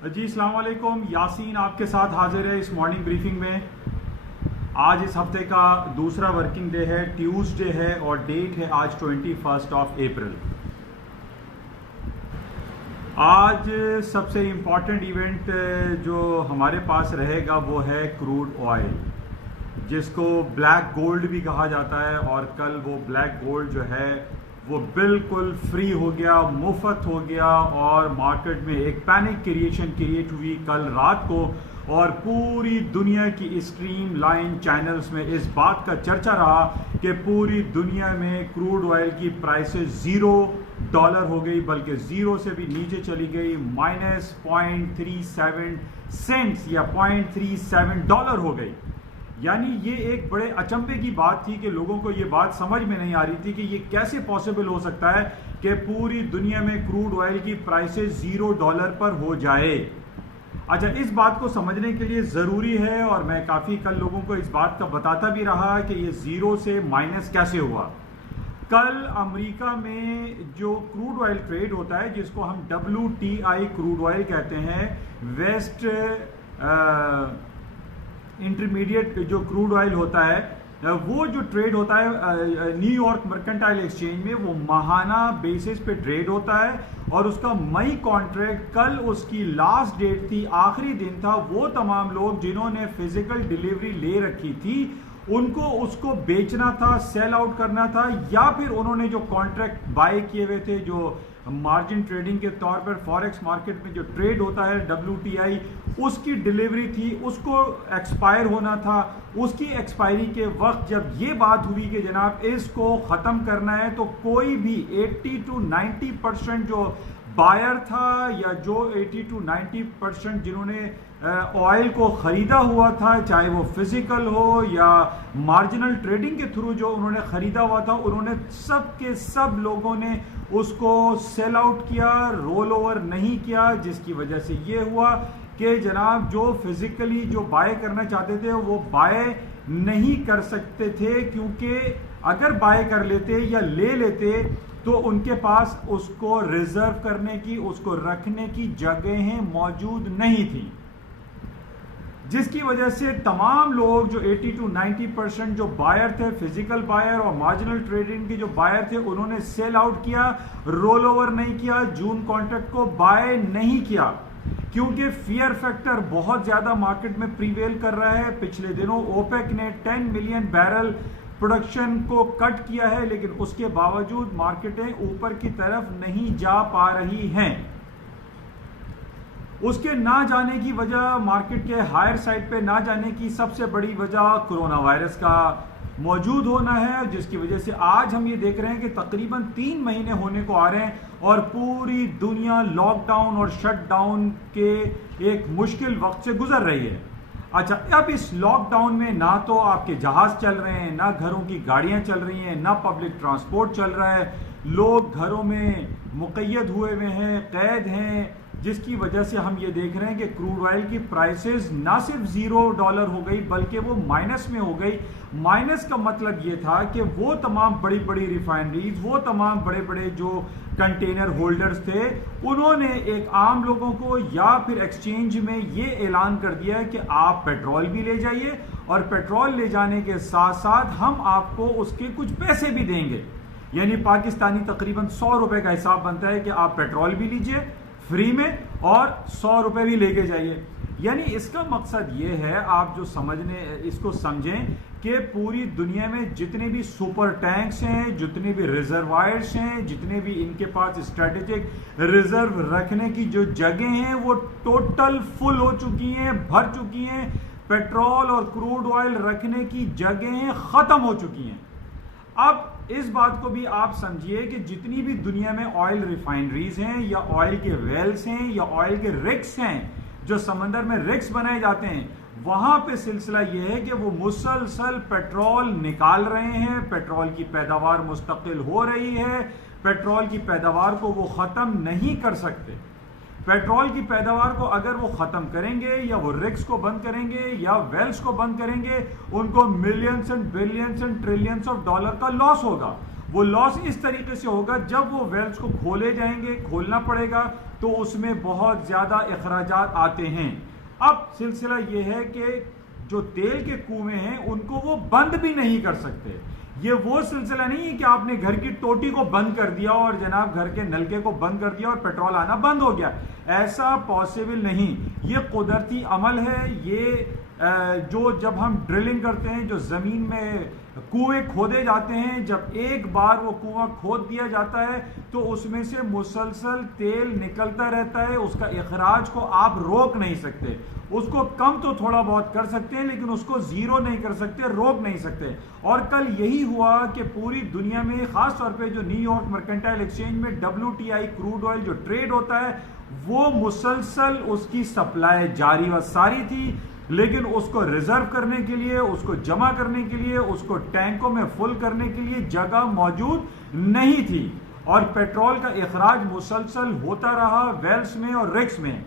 जी अस्सलाम वालेकुम। यासीन आपके साथ हाजिर है इस मॉर्निंग ब्रीफिंग में। आज इस हफ्ते का दूसरा वर्किंग डे है, ट्यूसडे है और डेट है आज 21 अप्रैल। आज सबसे इम्पॉर्टेंट इवेंट जो हमारे पास रहेगा वो है क्रूड ऑयल, जिसको ब्लैक गोल्ड भी कहा जाता है। और कल वो ब्लैक गोल्ड जो है वो बिल्कुल फ्री हो गया, मुफ्त हो गया और मार्केट में एक पैनिक क्रिएट हुई कल रात को। और पूरी दुनिया की स्ट्रीम लाइन चैनल्स में इस बात का चर्चा रहा कि पूरी दुनिया में क्रूड ऑयल की प्राइसेस $0 हो गई, बल्कि जीरो से भी नीचे चली गई, -0.37 सेंट्स या $0.37 हो गई। यानी ये एक बड़े अचंभे की बात थी कि लोगों को ये बात समझ में नहीं आ रही थी कि ये कैसे पॉसिबल हो सकता है कि पूरी दुनिया में क्रूड ऑयल की प्राइसेस $0 पर हो जाए। अच्छा, इस बात को समझने के लिए ज़रूरी है, और मैं काफ़ी कल लोगों को इस बात का बताता भी रहा कि ये ज़ीरो से माइनस कैसे हुआ। कल अमेरिका में जो क्रूड ऑयल ट्रेड होता है, जिसको हम WTI क्रूड ऑयल कहते हैं, वेस्ट इंटरमीडिएट जो क्रूड ऑयल होता है, वो जो ट्रेड होता है न्यूयॉर्क मर्केंटाइल एक्सचेंज में, वो माहाना बेसिस पे ट्रेड होता है। और उसका मई कॉन्ट्रैक्ट कल उसकी लास्ट डेट थी, आखिरी दिन था। वो तमाम लोग जिन्होंने फिजिकल डिलीवरी ले रखी थी उनको उसको बेचना था, सेल आउट करना था, या फिर उन्होंने जो कॉन्ट्रैक्ट बाय किए हुए थे, जो मार्जिन ट्रेडिंग के तौर पर फॉरेक्स मार्केट में जो ट्रेड होता है WTI, उसकी डिलीवरी थी, उसको एक्सपायर होना था। उसकी एक्सपायरी के वक्त जब ये बात हुई कि जनाब इसको ख़त्म करना है, तो कोई भी 80 to 90% जो बायर था या जो 80 to 90% जिन्होंने ऑयल को ख़रीदा हुआ था, चाहे वो फिजिकल हो या मार्जिनल ट्रेडिंग के थ्रू जो उन्होंने ख़रीदा हुआ था, उन्होंने सब के सब लोगों ने उसको सेल आउट किया, रोल ओवर नहीं किया। जिसकी वजह से ये हुआ कि जनाब जो फिजिकली जो बाय करना चाहते थे वो बाय नहीं कर सकते थे, क्योंकि अगर बाय कर लेते या ले लेते तो उनके पास उसको रिजर्व करने की, उसको रखने की जगहें मौजूद नहीं थी। जिसकी वजह से तमाम लोग जो 80 to 90% जो बायर थे, फिजिकल बायर और मार्जिनल ट्रेडिंग के जो बायर थे, उन्होंने सेल आउट किया, रोल ओवर नहीं किया, जून कॉन्ट्रैक्ट को बाय नहीं किया, क्योंकि फियर फैक्टर बहुत ज्यादा मार्केट में प्रीवेल कर रहा है। पिछले दिनों ओपेक ने 10 मिलियन बैरल प्रोडक्शन को कट किया है, लेकिन उसके बावजूद मार्केटें ऊपर की तरफ नहीं जा पा रही हैं। उसके ना जाने की वजह, मार्केट के हायर साइड पे ना जाने की सबसे बड़ी वजह कोरोना वायरस का मौजूद होना है, जिसकी वजह से आज हम ये देख रहे हैं कि तकरीबन 3 महीने होने को आ रहे हैं और पूरी दुनिया लॉकडाउन और शटडाउन के एक मुश्किल वक्त से गुजर रही है। अच्छा, अब इस लॉकडाउन में ना तो आपके जहाज चल रहे हैं, ना घरों की गाड़ियां चल रही हैं, ना पब्लिक ट्रांसपोर्ट चल रहा है, लोग घरों में मुक़य्यद हुए हुए हैं, कैद हैं, जिसकी वजह से हम ये देख रहे हैं कि क्रूड ऑयल की प्राइसेस ना सिर्फ $0 हो गई, बल्कि वो माइनस में हो गई। माइनस का मतलब ये था कि वो तमाम बड़ी बड़ी रिफाइनरीज, वो तमाम बड़े बड़े जो कंटेनर होल्डर्स थे, उन्होंने एक आम लोगों को या फिर एक्सचेंज में ये ऐलान कर दिया कि आप पेट्रोल भी ले जाइए, और पेट्रोल ले जाने के साथ साथ हम आपको उसके कुछ पैसे भी देंगे। यानी पाकिस्तानी तकरीबन $100 का हिसाब बनता है कि आप पेट्रोल भी लीजिए फ्री में और $100 भी लेके जाइए। यानी इसका मकसद ये है, आप जो समझने इसको समझें कि पूरी दुनिया में जितने भी सुपर टैंक्स हैं, जितने भी रिजर्वायर्स हैं, जितने भी इनके पास स्ट्रेटेजिक रिजर्व रखने की जो जगह हैं, वो टोटल फुल हो चुकी हैं, भर चुकी हैं। पेट्रोल और क्रूड ऑयल रखने की जगहें खत्म हो चुकी हैं। अब इस बात को भी आप समझिए कि जितनी भी दुनिया में ऑयल रिफाइनरीज हैं या ऑयल के वेल्स हैं या ऑयल के रिग्स हैं, जो समंदर में रिग्स बनाए जाते हैं, वहां पे सिलसिला यह है कि वो मुसलसल पेट्रोल निकाल रहे हैं, पेट्रोल की पैदावार मुस्तकिल हो रही है, पेट्रोल की पैदावार को वो खत्म नहीं कर सकते। पेट्रोल की पैदावार को अगर वो खत्म करेंगे या वो रिग्स को बंद करेंगे या वेल्स को बंद करेंगे, उनको millions and billions and trillions of dollar का लॉस होगा। वो लॉस इस तरीके से होगा, जब वो वेल्स को खोले जाएंगे, खोलना पड़ेगा, तो उसमें बहुत ज्यादा अखराजात आते हैं। अब सिलसिला ये है कि जो तेल के कुएं हैं उनको वो बंद भी नहीं कर सकते। ये वो सिलसिला नहीं है कि आपने घर की टोटी को बंद कर दिया और जनाब घर के नलके को बंद कर दिया और पेट्रोल आना बंद हो गया। ऐसा पॉसिबल नहीं, ये कुदरती अमल है। ये जो जब हम ड्रिलिंग करते हैं, जो जमीन में कुएं खोदे जाते हैं, जब एक बार वो कुआं खोद दिया जाता है तो उसमें से मुसलसल तेल निकलता रहता है। उसका इखराज को आप रोक नहीं सकते, उसको कम तो थोड़ा बहुत कर सकते हैं लेकिन उसको जीरो नहीं कर सकते, रोक नहीं सकते। और कल यही हुआ कि पूरी दुनिया में, खास तौर पे जो न्यूयॉर्क मर्केंटाइल एक्सचेंज में WTI क्रूड ऑयल जो ट्रेड होता है, वो मुसलसल उसकी सप्लाई जारी व सारी थी, लेकिन उसको रिजर्व करने के लिए, उसको जमा करने के लिए, उसको टैंकों में फुल करने के लिए जगह मौजूद नहीं थी। और पेट्रोल का इखराज मुसलसल होता रहा वेल्स में और रिग्स में।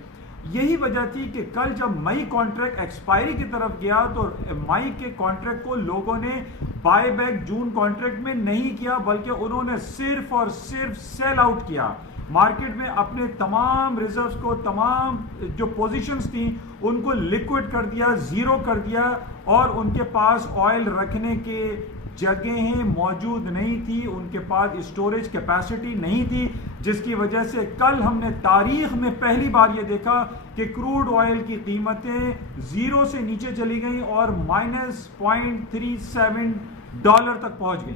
यही वजह थी कि कल जब मई कॉन्ट्रैक्ट एक्सपायरी की तरफ गया तो मई के कॉन्ट्रैक्ट को लोगों ने बाय बैक जून कॉन्ट्रैक्ट में नहीं किया, बल्कि उन्होंने सिर्फ और सिर्फ सेल आउट किया। मार्केट में अपने तमाम रिजर्व्स को, तमाम जो पोजीशंस थी उनको लिक्विड कर दिया, जीरो कर दिया, और उनके पास ऑयल रखने के जगहें मौजूद नहीं थी, उनके पास स्टोरेज कैपेसिटी नहीं थी, जिसकी वजह से कल हमने तारीख में पहली बार यह देखा कि क्रूड ऑयल की कीमतें जीरो से नीचे चली गई और -$0.37 तक पहुंच गई।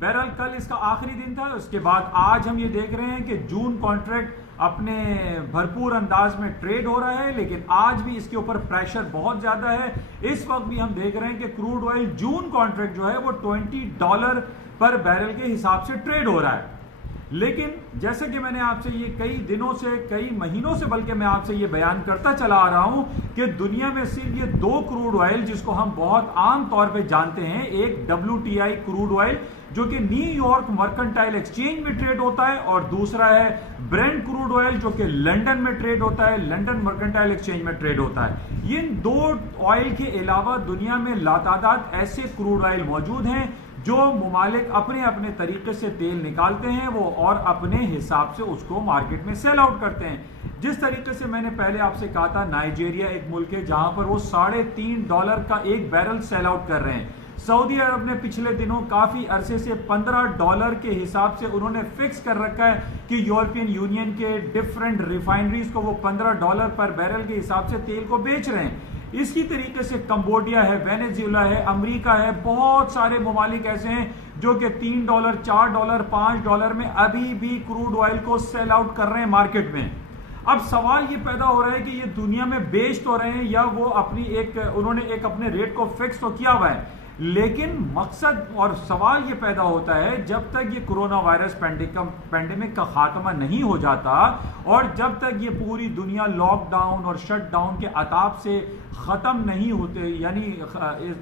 बहरहाल कल इसका आखिरी दिन था। उसके बाद आज हम ये देख रहे हैं कि जून कॉन्ट्रैक्ट अपने भरपूर अंदाज में ट्रेड हो रहा है, लेकिन आज भी इसके ऊपर प्रेशर बहुत ज्यादा है। इस वक्त भी हम देख रहे हैं कि क्रूड ऑयल जून कॉन्ट्रैक्ट जो है वो $20 पर बैरल के हिसाब से ट्रेड हो रहा है। लेकिन जैसे कि मैंने आपसे ये कई दिनों से, कई महीनों से बल्कि मैं आपसे ये बयान करता चला आ रहा हूं कि दुनिया में सिर्फ ये दो क्रूड ऑयल जिसको हम बहुत आम तौर पे जानते हैं, एक WTI क्रूड ऑयल जो कि न्यूयॉर्क मर्केंटाइल एक्सचेंज में ट्रेड होता है, और दूसरा है ब्रेंट क्रूड ऑयल जो कि लंदन में ट्रेड होता है, लंदन मर्केंटाइल एक्सचेंज में ट्रेड होता है। ये दो ऑयल के अलावा दुनिया में लातादाद ऐसे क्रूड ऑयल मौजूद हैं जो मुमालिक अपने अपने तरीके से तेल निकालते हैं वो और अपने हिसाब से उसको मार्केट में सेल आउट करते हैं। जिस तरीके से मैंने पहले आपसे कहा था, नाइजीरिया एक मुल्क है जहां पर वो $3.5 का एक बैरल सेल आउट कर रहे हैं। सऊदी अरब ने पिछले दिनों काफी अरसे से $15 के हिसाब से उन्होंने फिक्स कर रखा है कि यूरोपियन यूनियन के डिफरेंट रिफाइनरीज को वो $15 पर बैरल के हिसाब से तेल को बेच रहे हैं। इसी तरीके से कंबोडिया है, वेनेजुएला है, अमेरिका है, बहुत सारे ममालिक ऐसे हैं जो कि $3, $4, $5 में अभी भी क्रूड ऑयल को सेल आउट कर रहे हैं मार्केट में। अब सवाल ये पैदा हो रहा है कि ये दुनिया में बेच तो रहे हैं या वो अपनी उन्होंने एक अपने रेट को फिक्स तो किया हुआ है, लेकिन मकसद और सवाल ये पैदा होता है जब तक ये कोरोना वायरस पैंडेमिक का खात्मा नहीं हो जाता और जब तक ये पूरी दुनिया लॉकडाउन और शटडाउन के अताब से खत्म नहीं होते, यानी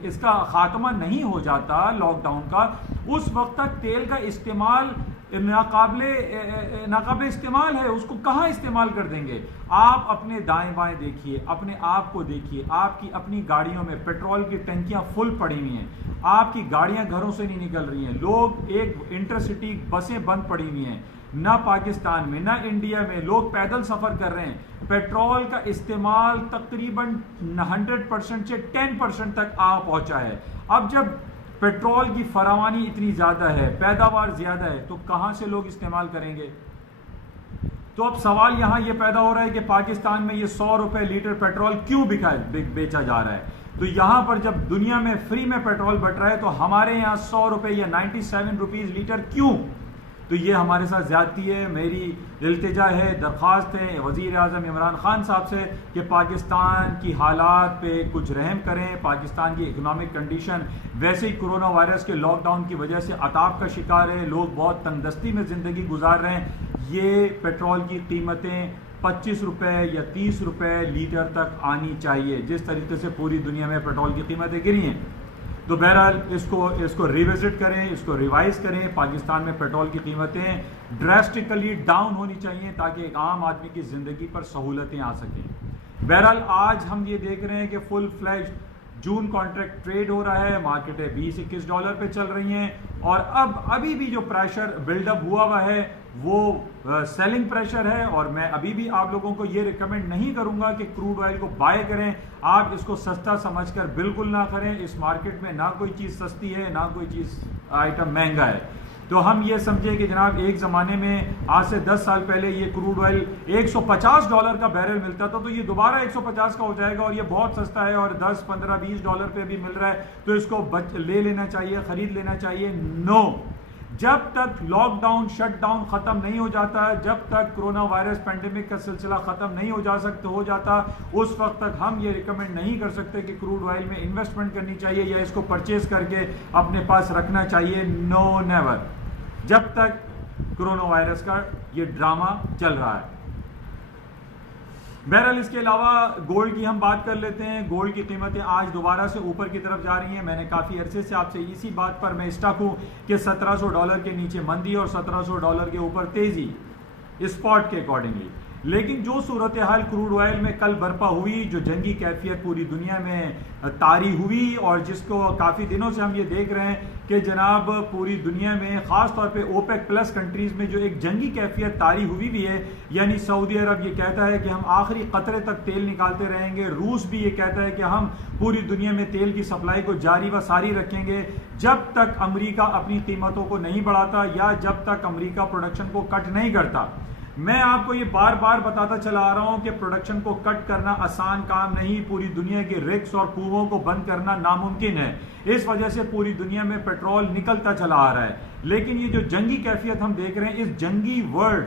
इसका खात्मा नहीं हो जाता लॉकडाउन का, उस वक्त तक तेल का इस्तेमाल नाकाबिल इस्तेमाल है। उसको कहाँ इस्तेमाल कर देंगे? आप अपने दाएं बाएं देखिए, अपने आप को देखिए, आपकी अपनी गाड़ियों में पेट्रोल की टंकियां फुल पड़ी हुई हैं, आपकी गाड़ियां घरों से नहीं निकल रही हैं, लोग एक इंटरसिटी बसें बंद पड़ी हुई हैं, ना पाकिस्तान में ना इंडिया में लोग पैदल सफर कर रहे हैं। पेट्रोल का इस्तेमाल तकरीबन 100% से 10% तक आ पहुंचा है। अब जब पेट्रोल की फरावानी इतनी ज्यादा है, पैदावार ज्यादा है, तो कहां से लोग इस्तेमाल करेंगे? तो अब सवाल यहां यह पैदा हो रहा है कि पाकिस्तान में ये ₹100 लीटर पेट्रोल क्यों बेचा जा रहा है? तो यहां पर जब दुनिया में फ्री में पेट्रोल बट रहा है तो हमारे यहां ₹100 या 97 रुपीज लीटर क्यों? तो ये हमारे साथ ज्यादती है। मेरी इल्तिजा है, दरख्वास्त है वजीर आजम इमरान खान साहब से कि पाकिस्तान की हालात पे कुछ रहम करें। पाकिस्तान की इकोनॉमिक कंडीशन वैसे ही कोरोना वायरस के लॉकडाउन की वजह से अताब का शिकार है, लोग बहुत तंगदस्ती में ज़िंदगी गुजार रहे हैं। ये पेट्रोल की कीमतें ₹25 या ₹30 लीटर तक आनी चाहिए, जिस तरीके से पूरी दुनिया में पेट्रोल की कीमतें गिरी हैं। तो बहरहाल इसको रिविजिट करें, इसको रिवाइज करें। पाकिस्तान में पेट्रोल की कीमतें ड्रास्टिकली डाउन होनी चाहिए ताकि एक आम आदमी की ज़िंदगी पर सहूलतें आ सकें। बहरहाल आज हम ये देख रहे हैं कि फुल फ्लैश जून कॉन्ट्रैक्ट ट्रेड हो रहा है, मार्केटें $20-21 पे चल रही हैं। और अब अभी भी जो प्रेशर बिल्डअप हुआ है वो सेलिंग प्रेशर है। और मैं अभी भी आप लोगों को ये रिकमेंड नहीं करूंगा कि क्रूड ऑयल को बाय करें। आप इसको सस्ता समझकर बिल्कुल ना करें। इस मार्केट में ना कोई चीज सस्ती है, ना कोई चीज आइटम महंगा है। तो हम ये समझे कि जनाब एक ज़माने में आज से 10 साल पहले ये क्रूड ऑयल $150 का बैरल मिलता था, तो ये दोबारा 150 का हो जाएगा और ये बहुत सस्ता है और 10, 15, $20 पे भी मिल रहा है, तो इसको ले लेना चाहिए, खरीद लेना चाहिए। नो, जब तक लॉकडाउन शटडाउन खत्म नहीं हो जाता, जब तक कोरोना वायरस पैंडेमिक का सिलसिला खत्म नहीं हो जाता, उस वक्त तक हम ये रिकमेंड नहीं कर सकते कि क्रूड ऑयल में इन्वेस्टमेंट करनी चाहिए या इसको परचेज करके अपने पास रखना चाहिए। नो, नेवर, जब तक कोरोना वायरस का ये ड्रामा चल रहा है। बहरहाल इसके अलावा गोल्ड की हम बात कर लेते हैं। गोल्ड की कीमतें आज दोबारा से ऊपर की तरफ जा रही हैं। मैंने काफ़ी अरसे से आपसे इसी बात पर मैं स्टक हूं कि $1700 के नीचे मंदी और $1700 के ऊपर तेजी स्पॉट के अकॉर्डिंगली। लेकिन जो सूरत हाल क्रूड ऑयल में कल बर्पा हुई, जो जंगी कैफियत पूरी दुनिया में तारी हुई और जिसको काफ़ी दिनों से हम ये देख रहे हैं कि जनाब पूरी दुनिया में ख़ास तौर पे ओपेक प्लस कंट्रीज़ में जो एक जंगी कैफियत तारी हुई भी है, यानी सऊदी अरब ये कहता है कि हम आखिरी कतरे तक तेल निकालते रहेंगे, रूस भी ये कहता है कि हम पूरी दुनिया में तेल की सप्लाई को जारी व सारी रखेंगे जब तक अमेरिका अपनी कीमतों को नहीं बढ़ाता या जब तक अमेरिका प्रोडक्शन को कट नहीं करता। मैं आपको ये बार बार बताता चला आ रहा हूं कि प्रोडक्शन को कट करना आसान काम नहीं, पूरी दुनिया के रिग्स और कुओं को बंद करना नामुमकिन है। इस वजह से पूरी दुनिया में पेट्रोल निकलता चला आ रहा है। लेकिन ये जो जंगी कैफियत हम देख रहे हैं, इस जंगी वर्ल्ड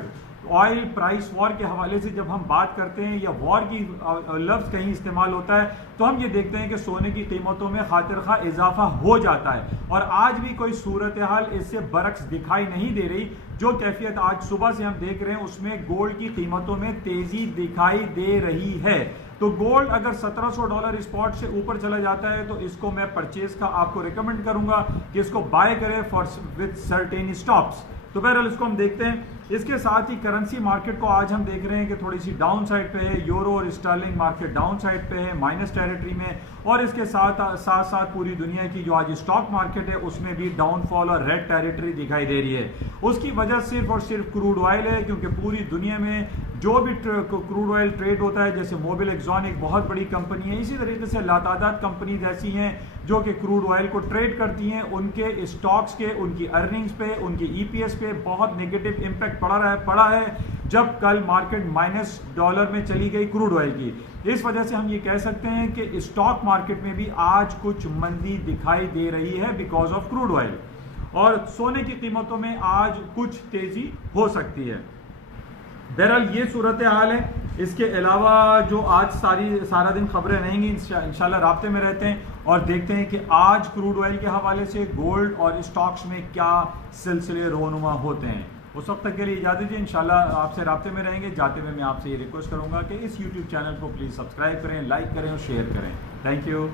ऑयल प्राइस वॉर के हवाले से जब हम बात करते हैं या वॉर की लफ्ज़ कहीं इस्तेमाल होता है, तो हम ये देखते हैं कि सोने की कीमतों में खातिर खा इजाफा हो जाता है और आज भी कोई सूरत हाल इससे बरक्स दिखाई नहीं दे रही। जो कैफियत आज सुबह से हम देख रहे हैं उसमें गोल्ड की कीमतों में तेजी दिखाई दे रही है। तो गोल्ड अगर $1700 स्पॉट से ऊपर चला जाता है तो इसको मैं परचेज का आपको रिकमेंड करूंगा कि इसको बाय करें फॉर विद सर्टेन स्टॉप्स। तो बहरहाल इसको हम देखते हैं। इसके साथ ही करेंसी मार्केट को आज हम देख रहे हैं कि थोड़ी सी डाउन साइड पे है। यूरो और स्टर्लिंग मार्केट डाउन साइड पे है, माइनस टेरिटरी में, और इसके साथ साथ पूरी दुनिया की जो आज स्टॉक मार्केट है उसमें भी डाउनफॉल और रेड टेरिटरी दिखाई दे रही है। उसकी वजह सिर्फ और सिर्फ क्रूड ऑयल है, क्योंकि पूरी दुनिया में जो भी क्रूड ऑयल ट्रेड होता है, जैसे मोबिल एक्सॉन एक बहुत बड़ी कंपनी है, इसी तरीके से लातादाद कंपनीज ऐसी हैं जो कि क्रूड ऑयल को ट्रेड करती हैं, उनके स्टॉक्स के, उनकी अर्निंग्स पे, उनकी ईपीएस पे बहुत नेगेटिव इंपैक्ट पड़ा है जब कल मार्केट $- में चली गई क्रूड ऑयल की। इस वजह से हम ये कह सकते हैं कि स्टॉक मार्केट में भी आज कुछ मंदी दिखाई दे रही है बिकॉज ऑफ क्रूड ऑयल, और सोने की कीमतों में आज कुछ तेजी हो सकती है। बहरहाल ये सूरत हाल है। इसके अलावा जो आज सारा दिन खबरें रहेंगी, इंशाल्लाह राब्ते में रहते हैं और देखते हैं कि आज क्रूड ऑयल के हवाले से गोल्ड और स्टॉक्स में क्या सिलसिले रोनुमा होते हैं। उस वक्त तक के लिए इजाज़त दीजिए, इंशाल्लाह आपसे राब्ते में रहेंगे। जाते हुए मैं आपसे ये रिक्वेस्ट करूंगा कि इस यूट्यूब चैनल को प्लीज़ सब्सक्राइब करें, लाइक करें और शेयर करें। Thank you.